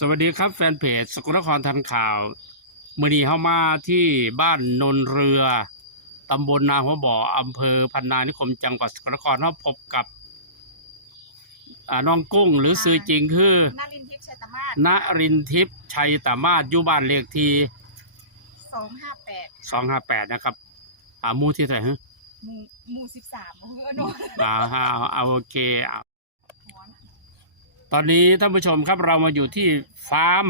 สวัสดีครับแฟนเพจสกลนครทันข่าวมือนี้เข้ามาที่บ้านนนเรือตำบลนาหัวบ่ออำเภอพันนานิคมจังหวัดสกลนครเราพบกับอ่าน้องกุ้งหรือซื้อจริงคือนารินทิพย์ชัยตมาศณรินทิพย์ชัยตามาศอยู่บ้านเลขที่สองห้าแปดสองห้าแปดนะครับอ่าหมู่ที่ไหนฮะหมู่หมู่สิบสามเออโน่นอ่าเอาเอาโอเคอะหัวนะ ตอนนี้ท่านผู้ชมครับเรามาอยู่ที่ฟาร์ม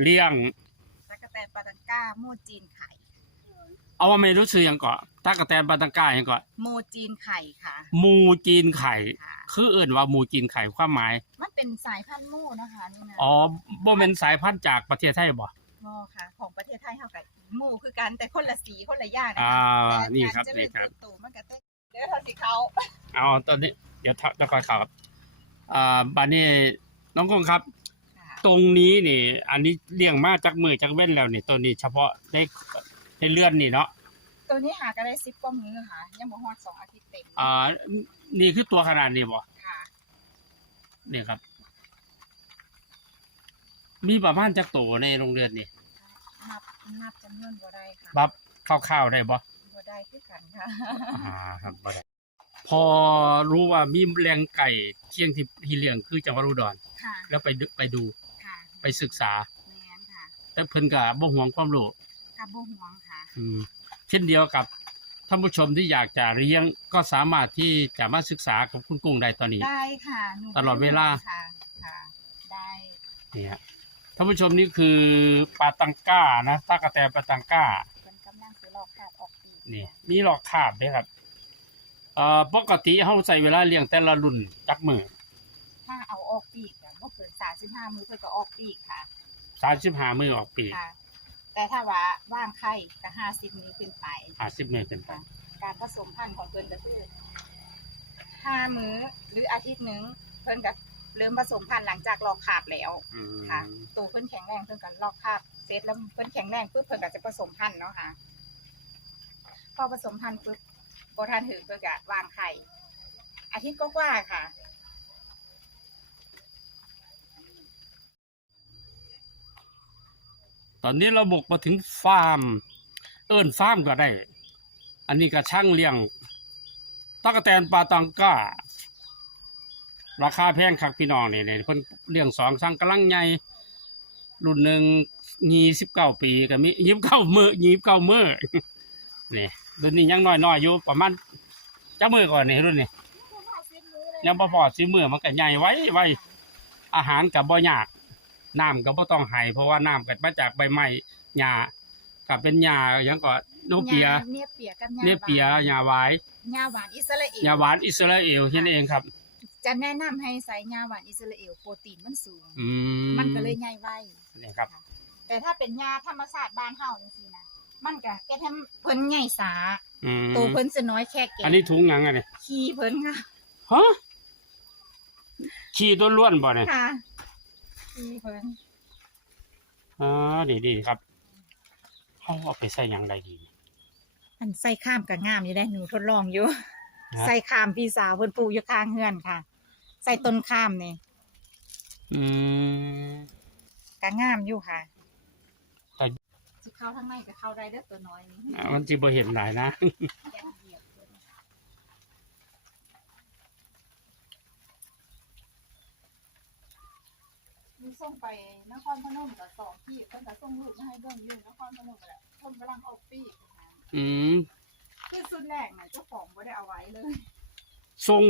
เลี้ยงตะกะแตนปาตังก้าโมจีนไข่ เอาว่าไม่รู้สึกยังก่อนตากกะแตนปาตังก้ายังก่อนโมจีนไข่ค่ะ หมูจีนไข่ ค่ะ คือเอื่นว่าหมูจีนไข่ความหมาย มันเป็นสายพันธุ์หมูนะคะนี่นะอ๋อบ่เป็นสายพันธุ์จากประเทศไทยบ่งอค่ะ ของประเทศไทยเท่ากับหมูคือกันแต่คนละสีคนละอย่างนะอ่าคะแต่นี่ครับกาเจนี่ครับ เติบโตมันก็เต้เดี๋ยวทำสีเขา เอาตอนนี้เดี๋ยวจะคอยข่าวครับ อ่าบัดนี้น้องกงครับค่ะตรงนี้นี่ อันนี้เลี้ยงมาจากมือจากเว้นแล้วนี่ตัวนี้เฉพาะได้ได้เลื่อนนี่เนาะตัวนี้หากันได้สิบกว่ามือค่ะยังบ่ฮอดสองอาทิตย์เต็มอ่า นี่คือตัวขนาดนี้บ่ค่ะนี่ครับ มีประมาณจักโตในโรงเรือนนี่นับนับจำนวนบ่ได้ค่ะบับคร่าวๆได้บ่บ่ได้คือกันค่ะอ่าครับบ่ได้ พอรู้ว่ามีแรงไก่เที่ยงที่ที่เลี้ยงคือจังหวัดอุดร ค่ะแล้วไปดูไปดูค่ะไปศึกษา แมนค่ะแต่เพิ่นก็บ่ห่วงความรู้กับบ่ห่วงค่ะ อืมเช่นเดียวกับท่านผู้ชมที่อยากจะเลี้ยงก็สามารถที่จะมาศึกษากับคุณกุ้งได้ตอนนี้ ได้ค่ะหนูตลอดเวลา ค่ะค่ะ ได้นี่ฮะท่านผู้ชมนี่คือปลาตังก้านะตากะแตนปลาตังก้าเป็นกำลังซื้อหลอกขาดออกปีกนี่มีหลอกคาบด้วยครับ เอ่อปกติเฮาใส่เวลาเลี้ยงแต่ละรุ่นจักมือถ้าเอาออกปีกอะบ่เกิน35มื้อเพิ่นก็ออกปีกค่ะ35มือออกปีค่ะ แต่ถ้าว่าว่างไข่ก็50มื้อขึ้นไป 50มือเป็นไปค่ะการผสมพันธุ์ของเพิ่นก็คือ5มื้อหรืออาทิตย์หนึงเพิ่นก็เริ่มผสมพันธุ์หลังจากลอกคราบแล้ว อืมค่ะ ตัวเพิ่นแข็งแรงเพิ่นก็ลอกคราบเสร็จแล้วเพิ่นแข็งแรงปุ๊บเพิ่นก็จะผสมพันธุ์เนาะค่ะ พอผสมพันธุ์ปุ๊บ พอทานถือเพิ่นก็วางไข่อาทิตย์ก็กว่าๆค่ะตอนนี้เราบุกมาถึงฟาร์ม เอิ้นฟาร์มก็ได้ อันนี้ก็ช่างเลี้ยงตากแตนปลาตังก้า ราคาแพงคักพี่น้องนี่เนี่ยเพิ่นเลี้ยงสองช่างกำลังใหญ่รุ่นหนึ่งยี่สิบเก้าปีก็มียี่สิบเก้ามือยี่สิบเก้ามือ นี่รุ่นนี้ยังน้อยๆอยู่ประมาณจักมือก่อนนี่รุ่นนี้ยังบ่พอสิมือมันก็ใหญ่ไว้ไว้อาหารกับบ่ยากน้ำก็บ่ต้องให้เพราะว่าน้ำก็มาจากใบไม้หญ้าก็เป็นหญ้าหยังก็โนเปียเนียเปียกับเนเปียหญ้าหวายยาหวานอิสราเอลหญ้าหวานอิสราเอลเช่นเองครับ จะแนะนำให้ใส่ยาหวานอิสราเอลโปรตีนมันสูง อืมมันก็เลยใหญ่ไวนี่ครับ แต่ถ้าเป็นยาธรรมชาติบ้านเฮาจังซี่นะ มันก็แค่ทำเพิ่นใหญ่สาอืมตัวเพิ่นสิน้อยแค่แก่อันนี้ถุงหยังไงเนี่ยขี้เพิ่นค่ะฮะขี้ตัวล้วนบ่เนี่ยค่ะขี้เพิ่นอ๋อดีดีครับเขาเอาไปใส่หยังไดดีอันใส่ข้ามก็งามอยู่ได้หนูทดลองอยู่ฮะใส่ข้ามพี่สาวเพิ่นปลูกอยู่ข้างเฮือนค่ะ ใส่ต้นข้ามนี่อืม ก็งามอยู่ค่ะแต่สิ เข้าทางในก็เข้าได้เด้อตัวน้อยนี้อ่ามันจิบ่เห็นหลายนะแย่งเหยียบเพิ่นมีส่งไปนครพนมกับสองที่เพิ่นก็ส่งลูกมาให้เบิ่งอยู่นครพนมแหละเพิ่นกำลังออกปีกค่ะอืมคือสุดแรกน่ะเจ้าของบ่ได้เอาไว้เลย ทรงแบบ